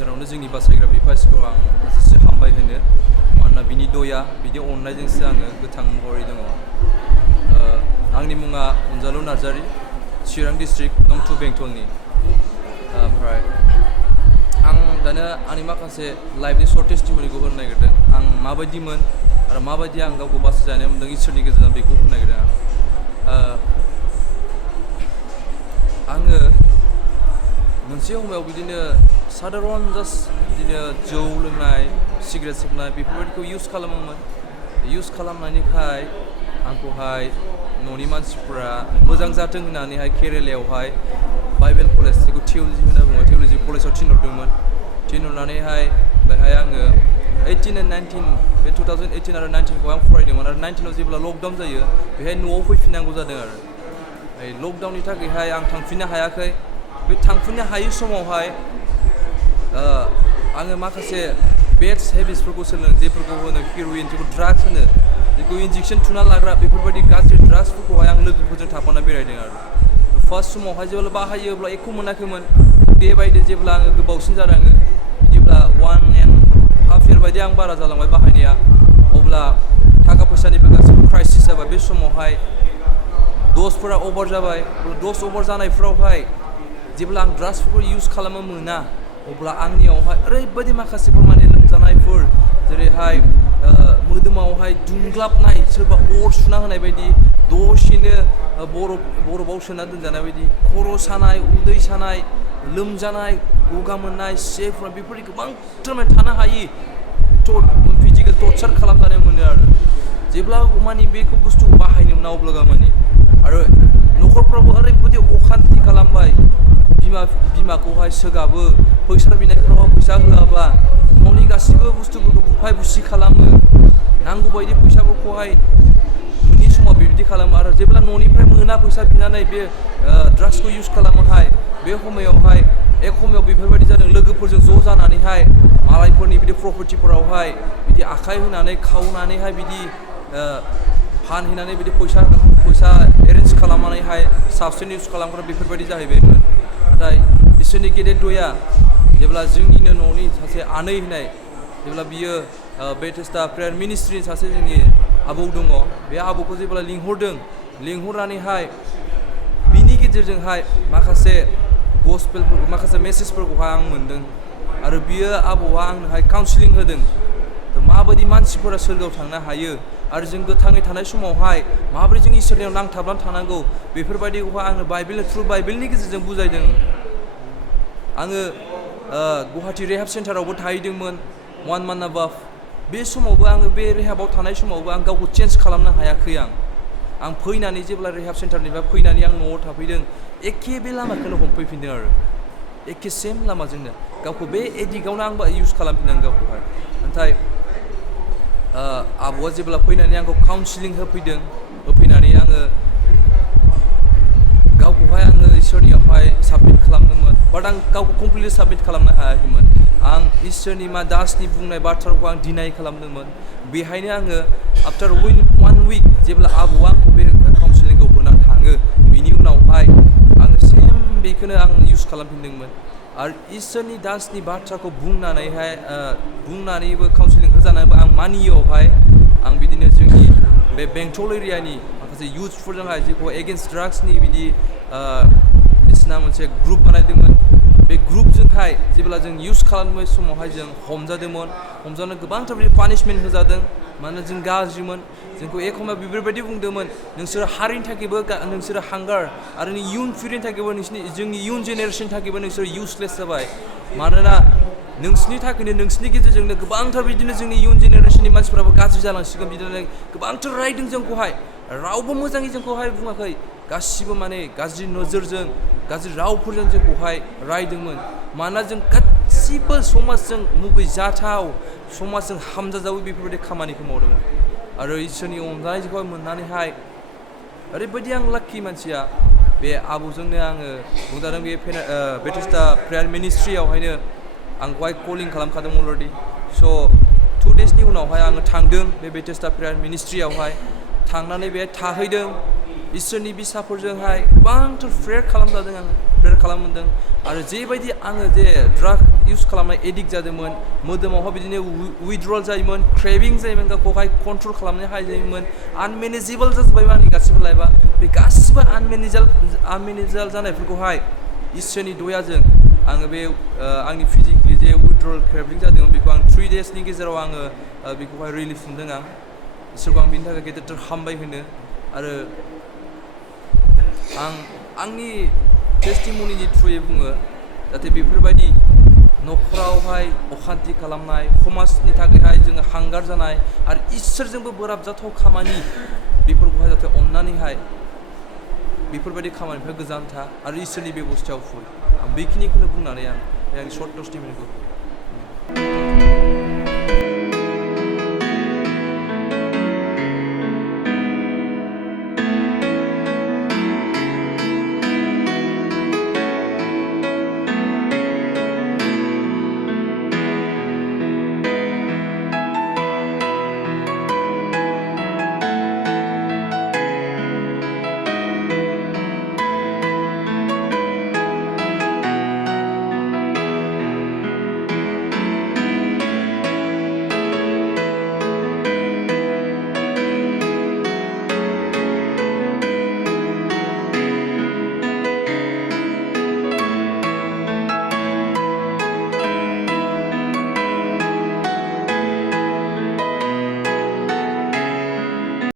गेजेरावनो जोंनि बासायग्रा बिफा इसोरखौ आं हाजासे हामबाय होनो मानोना बिनि दया बिनि अननायजोंसो आङो गोथां महरै दङ आंनि मुङा अनजालु नार्जारी चिरां डिस्ट्रिक्ट नं 2 बेंटलनि ओमफ्राय आं दानो आंनि माखासे लाइफनि शर्ट टेस्टिमनिखौ होनो नागिरदों आं माबायदिमोन आरो माबायदि आं गावखौ बासायजानाय मोनदों इसोरनि गेजेरजों बेखौ होनो नागिरदों आङो मोनसे समाव बिदिनो साधारन जास्ट बिदिनो जौ लोंनाय सिगारेट सोबनाय बेफोरबायदिखौ इउज खालामोमोन इउज खालामनायनिखाय आंखौहाय न'नि मानसिफोरा मोजां जाथों होननानैहाय केरेलायावहाय बाइबेल कलेज जेखौ थिय'लजि होनना बुङो थिय'लजि कलेजाव थिनहरदोंमोन थिनहरनानैहाय बेहाय आङो 18 and 19 बे 2018 आरो 19खौ आं फरायदोंमोन आरो 19आव जेब्ला लकडाउन जायो बेहाय न'आव फैफिननांगौ जादों आरो लकडाउननि थाखायहाय आं थांफिननो हायाखै बे थांफिननो हायै समावहाय आङो माखासे बेड हेबिट्सफोरखौ सोलोंदों जेफोरखौ होनो हिर'इन जेखौ ड्राग्स होनो जेखौ इन्जेक्सन थुना लाग्रा बेफोरबायदि गाज्रि ड्राग्सफोरखौहाय आं लोगोफोरजों थाफाना बेरायदों आरो फार्स्ट समावहाय जेब्ला बाहायो अब्ला एख' मोनाखैमोन डे बाय डे जेब्ला आङो गोबावसिन जादों आङो बिदिब्ला 1.5 year बायदि आं बारा जालांबाय बाहायनाया अब्ला थाखा फैसानिबो गासिबो क्राइसिस जाबाय बे समावहाय द'जफोरा अभार जाबाय द'ज अभार जानायफ्रावहाय जेब्ला आं ड्राग्सफोरखौ इउज खालामनो मोना अब्ला आंनियावहाय ओरैबायदि माखासेफोर माने लोमजानायफोर जेरैहाय मोदोमावहाय दुंग्लाबनाय सोरबा अर सुना होनाय बायदि दसेनो बरफाव सोना दोनजानाय बायदि खर' सानाय उदै सानाय लोमजानाय गगा मोननाय सेफोर बेफोरबायदि गोबांथार माने थानो हायि फिजिकेल टर्चार खालामजानाय मोनो आरो जेब्ला माने बेखौ बुस्थुखौ बाहायनो मोना अब्ला माने आरो न'खरफ्रावबो ओरैबायदि अखान्थि खालामबाय बिमाखौहाय सोगाबो फैसा बिनायफ्राव फैसा होआब्ला न'नि गासिबो बुस्थुफोरखौ बुफाय बुसि खालामो नांगौ बायदि फैसाफोरखौहाय मोननि समाव बिदि खालामो आरो जेब्ला न'निफ्राय मोना फैसा बिनानै बे ड्राग्सखौ इउज खालामोहाय बे समायावहाय एक समायाव बेफोरबायदि जादों लोगोफोरजों ज' जानानैहाय मालायफोरनि बिदि प्रपार्टिफोरावहाय बिदि आखाइ होनानै खावनानैहाय बिदि फानहैनानै बिदि फैसा एरेन्ज खालामनानैहाय साबसिन इउज खालामग्रा बेफोरबायदि जाहैबायमोन नाथाय इसोरनि गेदेर दया जेब्ला जोंनिनो न'नि सासे आनै होननाय जेब्ला बियो बेथेस्टा प्रेयार मिनिस्ट्रिनि सासे जोंनि आबौ दङ बे आबौखौ जेब्ला लिंहरनानैहाय बिनि गेजेरजोंहाय माखासे गस्पेलफोरखौ माखासे मेसेजफोरखौहाय आं मोन्दों आरो बियो आबौआ आंनोहाय काउन्सिलिं होदों माबायदि मानसिफोरा सोरगोआव थांनो हायो आरो जों गोथाङै थानाय समावहाय माबोरै जों इसोरनियाव नांथाबनानै थानांगौ बेफोरबायदिखौहाय आंनो थ्रु बाइबेलनि गेजेरजों बुजायदों आङो गुवाहाटि रेहाब सेन्टारावबो थाहैदोंमोन 1 month above बे समावबो आङो बे रेहाबाव थानाय समावबो आं गावखौ चेन्ज खालामनो हायाखै आं फैनानै जेब्ला रेहाब सेन्टारनिफ्राय फैनानै आं न'आव थाफैदों एखे बे लामाखौनो हमफैफिनदों आरो एखे सेम लामाजोंनो गावखौ बे एडिक्टआवनो आंबो इउज खालामफिनदों गावखौहाय नाथाय आबौआ जेब्ला फैनानै आंखौ काउन्सिलिं होफैनानै आङो गावखौहाय आङो इसोरनियावहाय साबमिट खालामदोंमोन बाट आं गावखौ कमप्लिटलि साबमिट खालामनो हायाखैमोन आं इसोरनि दासनि बुंनाय बाथ्राखौ आं डिनाय खालामदोंमोन बेहायनो आङो आफ्टार 1 week जेब्ला आबौआ आंखौ बे काउन्सिलिंखौ होना थाङो बिनि उनावहाय आङो सेम बेखौनो आं इउज खालामफिनदोंमोन आरो इसोरनि दासनि बाथ्राखौ बुंनानैबो काउन्सिलिं होजानानैबो आं मानियैयावहाय आं बिदिनो जोंनि बे बेंटल एरियानि माखासे इउथ्सफोरजोंहाय जेखौ एगेन्स्ट ड्राग्सनि बिदि बिसिना मोनसे ग्रुप बानायदोंमोन बे ग्रुपजोंहाय जेब्ला जों इउज खालामनाय समावहाय जों हमजानो गोबांथार बिदि पानिशमेन्ट होजादों मानोना जों गाज्रिमोन जोंखौ एखम्बा बेफोरबायदि बुंदोंमोन नोंसोरो हारिनि थाखायबो नोंसोरो हांगार आरो इयुन फिरिनि थाखायबो जोंनि इयुन जेनेरेसननि थाखायबो नोंसोरो इउजलेस जाबाय मानोना नोंसिनि थाखायनो नोंसिनि गेजेरजोंनो गोबांथार बिदिनो जोंनि इयुन जेनेरेसननि मानसिफ्राबो गाज्रि जालांसिगोन बिदिनो गोबांथार रायदों जोंखौहाय रावबो मोजाङै जोंखौहाय बुङाखै गासिबो माने गाज्रि नोजोरजों गाज्रि रावफोरजों जोंखौहाय रायदोंमोन मानोना जों गासिबो समाजजों मुगैजाथाव समाजजों हामजाजावै बेफोरबायदि खामानिखौ मावदोंमोन आरो इसोरनि अनजानायखौ मोननानैहाय ओरैबायदि आं लाक्कि मानसिया बे आबौजोंनो आङो बुंजादों बे बेथेस्टा प्रेयार मिनिस्ट्रियावहायनो आंखौहाय कलिं खालामखादों अलरेडि स' 2 daysनि उनावहाय आङो थांदों बे बेथेस्टा प्रेयार मिनिस्ट्रियावहाय थांनानै बे थाहैदों इसोरनि बिसाफोरजोंहाय गोबांथार प्रेयार खालामजादों आङो प्रेयार खालामदों आरो जेबायदि आङो जे ड्राग इउज खालामनाय एडिक्ट जादोंमोन मोदोमावहाय बिदिनो उइथड्रल जायोमोन क्रेभिं जायोमोन गावखौहाय कन्ट्रल खालामनो हायै जायोमोन आनमेनेजेबल जाजोब्बायमोन आंनि गासिबो लाइफआ बे गासिबो आनमेनेजेबल जानायफोरखौहाय इसोरनि दयाजों आङो बे आंनि फिजिकेलि जे उइथड्रल क्रेभिं जादोंमोन बेखौ आं 3 daysनि गेजेराव आङो बेखौहाय रिलिफ मोनदों आं इसोरखौ आं बिनि थाखाय गेदेरथार हामबाय होनो आरो आंनि टेस्टिमनिनि थ्रुयै बुङो जाहाथे बेफोरबायदि न'खरावहाय अखान्थि खालामनाय समाजनि थाखायहाय जोङो हांगार जानाय आरो इसोरजोंबो बोराबजाथाव खामानि बेफोरखौहाय जाहाथे अननानैहाय बेफोरबायदि खामानिनिफ्राय गोजान था आरो इसोरनि बेबस्थायाव फै आं बेखिनिखौनो बुंनानै आं आंनि सर्ट टेस्टिमनिखौ